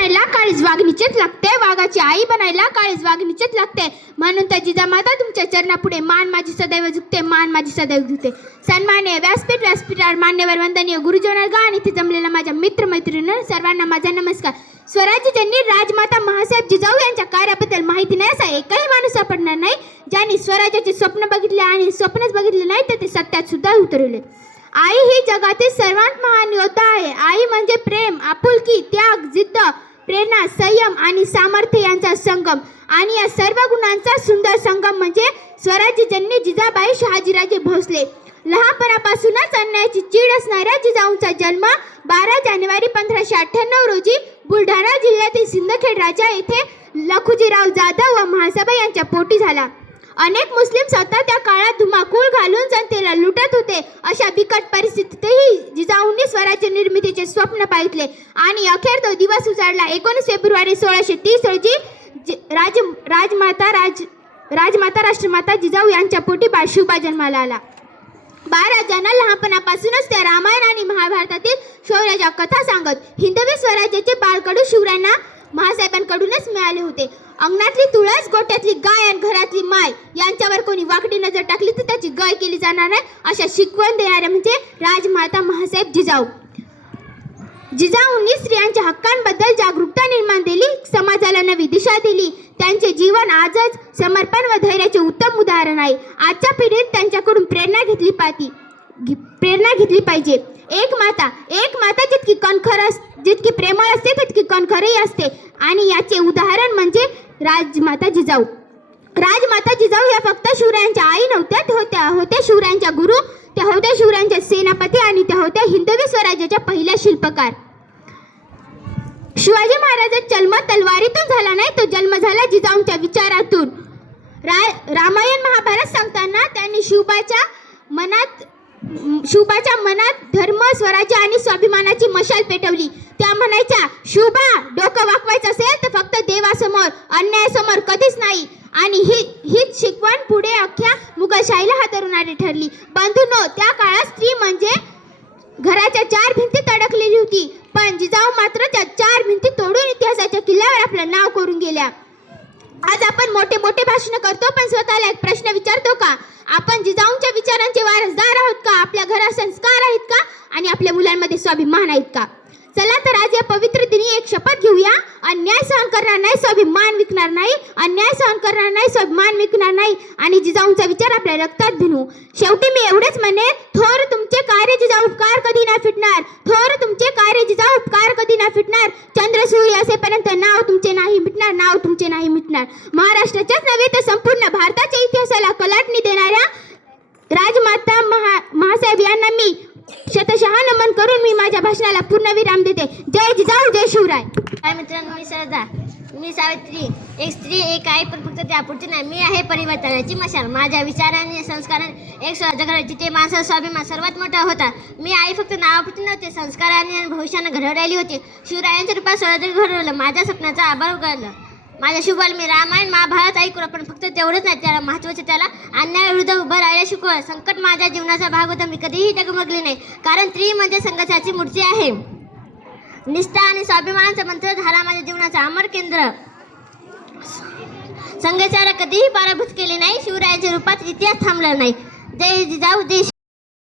बनायला काळीज वाघिणीचेच लागते, वाघाची आई बनायला काळीज वाघिणीचेच लागते. म्हणून तर जिजामाता तुमच्या चरणापुढे मान माझी सदैव झुकते, मान माझी सदैव झुकते. सन्माननीय व्यासपीठावर मान्यवर वंदनीय गुरुजनवर्ग आणि इथे जमलेल्या माझ्या मित्रमैत्रिणींना सर्वांना माझा नमस्कार. स्वराज्य जननी राजमाता महासाहेब जिजाऊ यांच्या कार्याबद्दल माहिती नाही असा एकही माणूस सापडणार नाही ज्यांनी स्वराज्याचे स्वप्न बघितले आणि स्वप्नच बघितले नाही तर ते सत्यात सुद्धा उतरवले. आई ही जगातील सर्वात महान योद्धा आहे. आई म्हणजे प्रेम, आपुलकी, त्याग, जिद्द, प्रेरणा, संयम आणि सामर्थ्य यांचा संगम आणि या सर्व गुणांचा सुंदर संगम म्हणजे स्वराज्य जननी जिजाबाई शहाजीराजे भोसले. लहानपणापासूनच अन्यायाची चीड असणाऱ्या जिजाऊंचा जन्म 12 जानेवारी 1598 रोजी बुलढाणा जिल्ह्यातील सिंदखेड राजा येथे लखुजीराव जाधव व म्हाळसाबाई यांच्या पोटी झाला. अनेक मुस्लिम सत्ता त्या काळात धुमाकूळ घालून जनतेला लुटत होते. अशा बिकट परिस्थितीतही जिजाऊंनी स्वराज्य निर्मितीचे स्वप्न पाहितले आणि अखेर तो दिवस उजाडला. 19 फेब्रुवारी 1630 रोजी राजमाता राष्ट्रमाता जिजाऊ यांच्या पोटी बाळ शिवबा जन्माला आला. बाळराजांना लहानपणापासूनच त्या रामायण आणि महाभारतातील शौर्याच्या कथा सांगत. हिंदवी स्वराज्याचे बाळकडू शिवरायांना महासाहेबांकडूनच मिळाले होते. अंगणातली तुळस, गोठ्यातली गाय आणि घरातली माय यांच्यावर कोणी वाकडी नजर टाकली तर त्याची गाय केली जाणार नाही अशा शिकवण देणारे म्हणजे राजमाता महासाहेब जिजाऊ. जिजाऊंनी स्त्रियांच्या हक्कांबद्दल जागरूकता निर्माण दिली, समाजाला नवी दिशा दिली. त्यांचे जीवन आजच समर्पण व धैर्याचे उत्तम उदाहरण आहे. आजच्या पिढीत त्यांच्याकडून प्रेरणा घेतली पाहिजे. एक माता जितकी प्रेमळ असते तितकी कणखरही असते आणि याचे उदाहरण म्हणजे राजमाता जिजाऊ. राजमाता जिजाऊ या फक्त शिवरायांच्या आई नव्हत्या, होत्या शिवरायांच्या गुरु, त्या होत्या शिवरायांच्या सेनापती आणि त्या होत्या हिंदवी स्वराज्याच्या पहिल्या शिल्पकार. शिवाजी महाराजांचा जन्म तलवारीतून झाला नाही, तो जन्म झाला जिजाऊंच्या विचारातून. रामायण महाभारत सांगताना त्यांनी शिवबाच्या मनात धर्म, स्वराज्य आणि स्वाभिमानाची मशाल पेटवली. त्या म्हणायच्या, शिवबा, डोकं वाकवायचं असेल तर फक्त देवासमोर, अन्यायासमोर कधीच नाही. आणि हीच शिकवण पुढे अख्ख्या मुघलशाहीला हादरवणारी ठरली. बंधूंनो, त्या काळात स्त्री म्हणजे घराच्या 4 भिंतीत अडकलेली होती, पण जिजाऊ मात्र त्या 4 भिंती तोडून इतिहासाच्या किल्ल्यावर आपलं नाव करून गेल्या. आज आपण मोठे मोठे भाषण करतो, पण स्वतःला एक प्रश्न विचारतो का? आपण जिजाऊंच्या विचारांचे वारसदार आहोत का? आपल्या घरात संस्कार आहेत का? आणि आपल्या मुलांमध्ये स्वाभिमान आहेत का? चला तर आज या पवित्र दिनी एक शपथ घेऊया. अन्याय सहन करणार नाही, स्वाभिमान विकणार नाही. अन्याय सहन करणार नाही, स्वाभिमान विकणार नाही आणि जिजाऊंचा विचार आपल्या रक्तात भिनू. शेवटी मी एवढेच म्हणेन, थोर तुमचे कार्य जिजाऊ, उपकार कधी नाही फिटणार. थोर तुमचे कार्य जिजाऊ, उपकार कधी नाही फिटणार. चंद्र सूर्य असेपर्यंत नाव तुमचे नाही मिटणार, नाव तुमचे नाही मिटणार. महाराष्ट्राच्याच नव्हे तर संपूर्ण भारताच्या इतिहासाला कलाटणी देणाऱ्या राजमाता महासाहेब यांना मी शतशः नमन करून मी माझ्या भाषणाला पूर्णविराम देते. जय जिजाऊ, जय शिवराय. हाय मित्रांनो, मी श्रद्धा, मी सावित्री. एक स्त्री एक आहे, पण फक्त त्यापुरती नाही. मी आहे परिवर्तनाची मशाल. माझ्या विचारांनी संस्कारांनी एक स्वराज्य घडवले जिथे माणसाचा स्वाभिमान सर्वात मोठा होता. मी आई फक्त नावापुरती नव्हते, संस्कारांनी आणि भविष्यानं घडवलेली होती. शिवरायांच्या रूपात स्वराज्य घडवलं, माझ्या स्वप्नाचा आभार उघडलं. माझ्या शुभाल मी रामायण महाभारत ऐकलं, पण फक्त तेवढंच नाही, त्याला महत्त्वाचं त्याला अन्यायाविरुद्ध उभं राहायला शिकवलं. संकट माझ्या जीवनाचा भाग होता, मी कधीही डगमगले नाही, कारण स्त्री म्हणजे संघर्षाची मूर्ती आहे. निष्ठा आणि स्वाभिमानाचा मंत्र झाला माझ्या जीवनाचा अमर केंद्र. संघर्षाला कधीही पराभूत केले नाही. शिवरायांच्या रूपात इतिहास थांबला नाही. जय जिजाऊ, जय